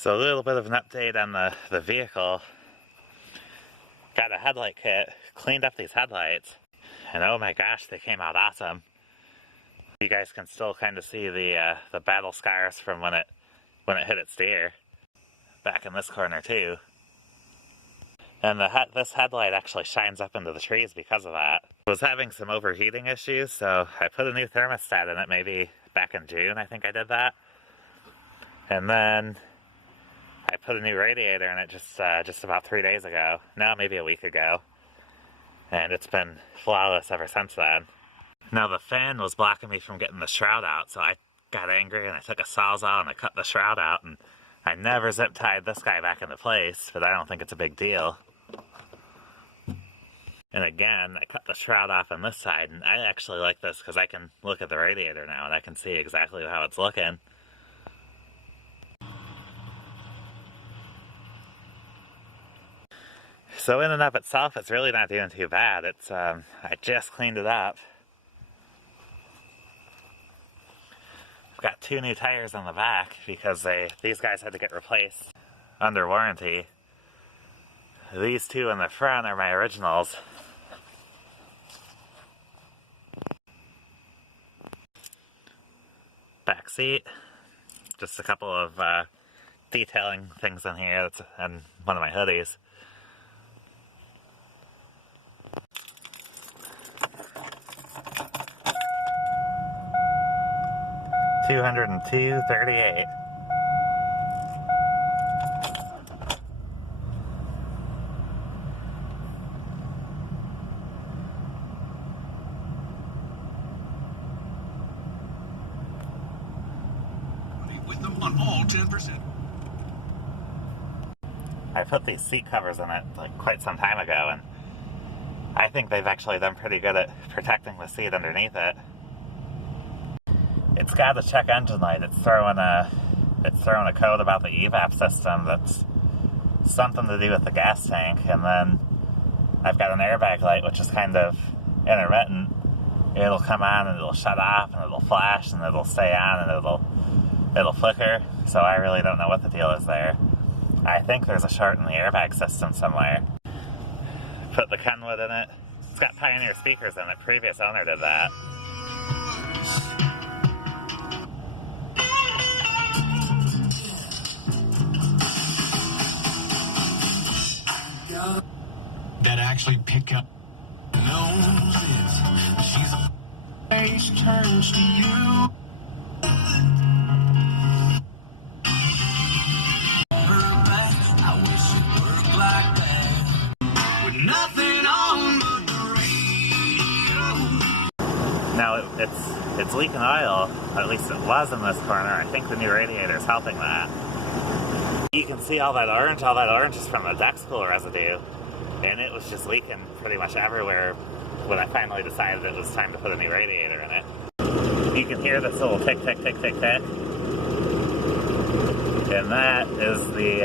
So a little bit of an update on the vehicle. Got a headlight kit, cleaned up these headlights, and oh my gosh, they came out awesome. You guys can still kind of see the battle scars from when it hit its deer. Back in this corner too. And this headlight actually shines up into the trees because of that. I was having some overheating issues, so I put a new thermostat in it maybe back in June, I think I did that. And then I put a new radiator in it just about 3 days ago. No, maybe a week ago. And it's been flawless ever since then. Now the fan was blocking me from getting the shroud out, so I got angry and I took a sawzall and I cut the shroud out, and I never zip tied this guy back into place, but I don't think it's a big deal. And again, I cut the shroud off on this side, and I actually like this because I can look at the radiator now and I can see exactly how it's looking. So in and of itself, it's really not doing too bad. It's I just cleaned it up. I've got 2 new tires on the back because these guys had to get replaced under warranty. These 2 in the front are my originals. Back seat, just a couple of detailing things in here, and one of my hoodies. $202.38. With them on all 10%. I put these seat covers in it like quite some time ago, and I think they've actually done pretty good at protecting the seat underneath it. It's got a check engine light. It's throwing a code about the evap system that's something to do with the gas tank, and then I've got an airbag light which is kind of intermittent. It'll come on and it'll shut off and it'll flash and it'll stay on and it'll flicker, so I really don't know what the deal is there. I think there's a short in the airbag system somewhere. Put the Kenwood in it. It's got Pioneer speakers in it. Previous owner did that. That actually pick up. Knows it. She's face turns to you. I wish it worked like that. With nothing on but the radio. Now it's leaking oil. At least it was in this corner. I think the new radiator is helping that. You can see all that orange. All that orange is from the deck spool residue. And it was just leaking pretty much everywhere when I finally decided it was time to put a new radiator in it. You can hear this little tick, tick, tick, tick, tick. And that is the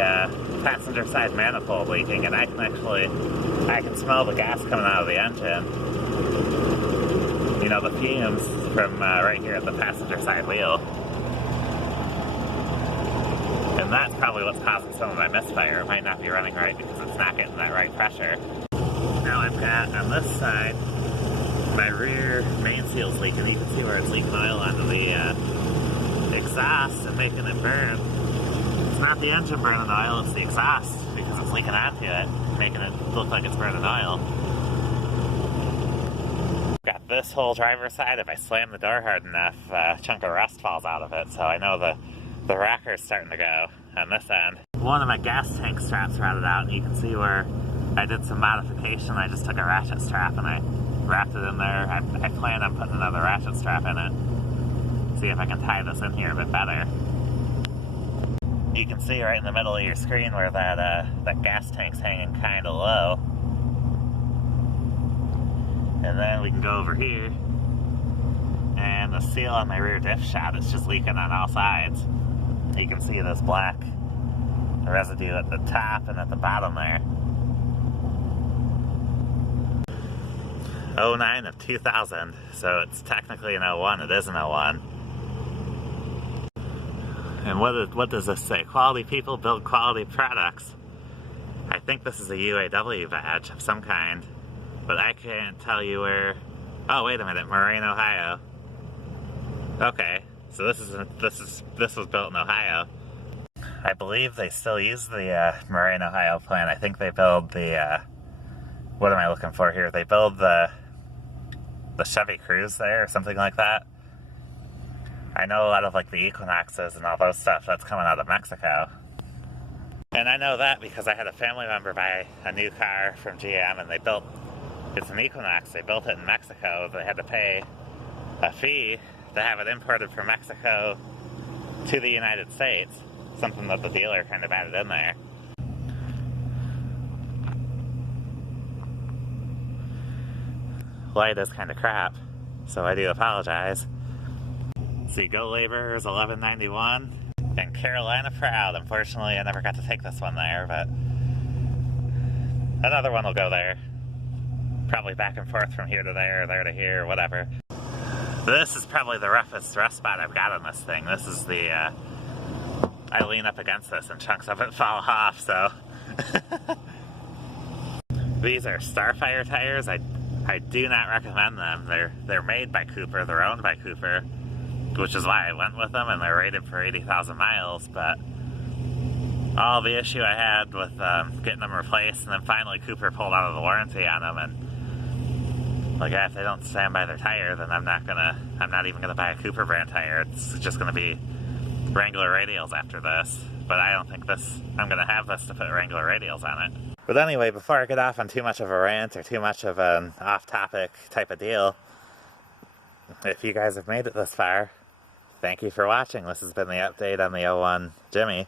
passenger side manifold leaking, and I can smell the gas coming out of the engine. You know, the fumes from right here at the passenger side wheel. And that's probably what's causing some of my misfire. It might not be running right because it's not getting that right pressure. Now I've got, on this side, my rear main seal's leaking. You can see where it's leaking oil onto the exhaust and making it burn. It's not the engine burning oil, it's the exhaust because it's leaking onto it, making it look like it's burning oil. Got this whole driver's side. If I slam the door hard enough, a chunk of rust falls out of it, so I know the rocker's starting to go on this end. One of my gas tank straps rotted out, and you can see where I did some modification. I just took a ratchet strap and I wrapped it in there. I plan on putting another ratchet strap in it. See if I can tie this in here a bit better. You can see right in the middle of your screen where that gas tank's hanging kind of low. And then we can go over here, and the seal on my rear diff shot is just leaking on all sides. You can see this black residue at the top and at the bottom there. 09 of 2000, so it's technically an 01, it is an 01. And what does this say? Quality people build quality products. I think this is a UAW badge of some kind, but I can't tell you where. Oh, wait a minute, Moraine, Ohio. Okay, so this was built in Ohio. I believe they still use the Moraine, Ohio plant. I think they build the what am I looking for here? They build the Chevy Cruze there or something like that. I know a lot of like the Equinoxes and all those stuff that's coming out of Mexico. And I know that because I had a family member buy a new car from GM, and it's an Equinox, they built it in Mexico. They had to pay a fee to have it imported from Mexico to the United States, something that the dealer kind of added in there. Light is kind of crap, so I do apologize. See, Go Laborers $11.91 and Carolina Proud. Unfortunately, I never got to take this one there, but another one will go there. Probably back and forth from here to there to here, whatever. This is probably the roughest rust spot I've got on this thing. This is the, I lean up against this and chunks of it fall off, so. These are Starfire tires. I do not recommend them. They're made by Cooper, they're owned by Cooper, which is why I went with them, and they're rated for 80,000 miles, but all the issue I had with getting them replaced, and then finally Cooper pulled out of the warranty on them, and like, if they don't stand by their tire, then I'm not even gonna buy a Cooper brand tire. It's just gonna be Wrangler radials after this, but I don't think I'm gonna have this to put Wrangler radials on it. But anyway, before I get off on too much of a rant or too much of an off-topic type of deal, if you guys have made it this far, thank you for watching. This has been the update on the 01 Jimmy.